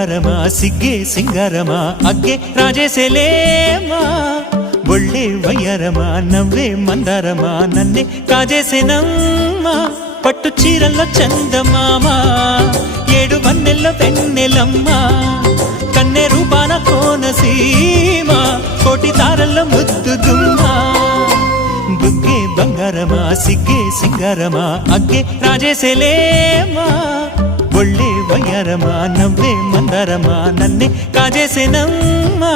బంగారమా సిగ్గే సింగారమా అగ్గే రాజేసేలేమా ఒళ్ళే వయ్యారమా నవ్వే మందారమా నన్నే కాజేసేనమ్మా పట్టు చీరల్లో చందమామా ఏడు వన్నెల్లో వెన్నెలమ్మా కన్నె రూపాన కోనసీమ కోటి తారల్లో ముద్దుదుమ్మా బుగ్గే బంగారమా సిగ్గే సింగారమా అగ్గే రాజేసేలేమా ఒళ్ళే వయ్యారమా నవ్వే మందారమా నన్నే కాజేసేనమ్మా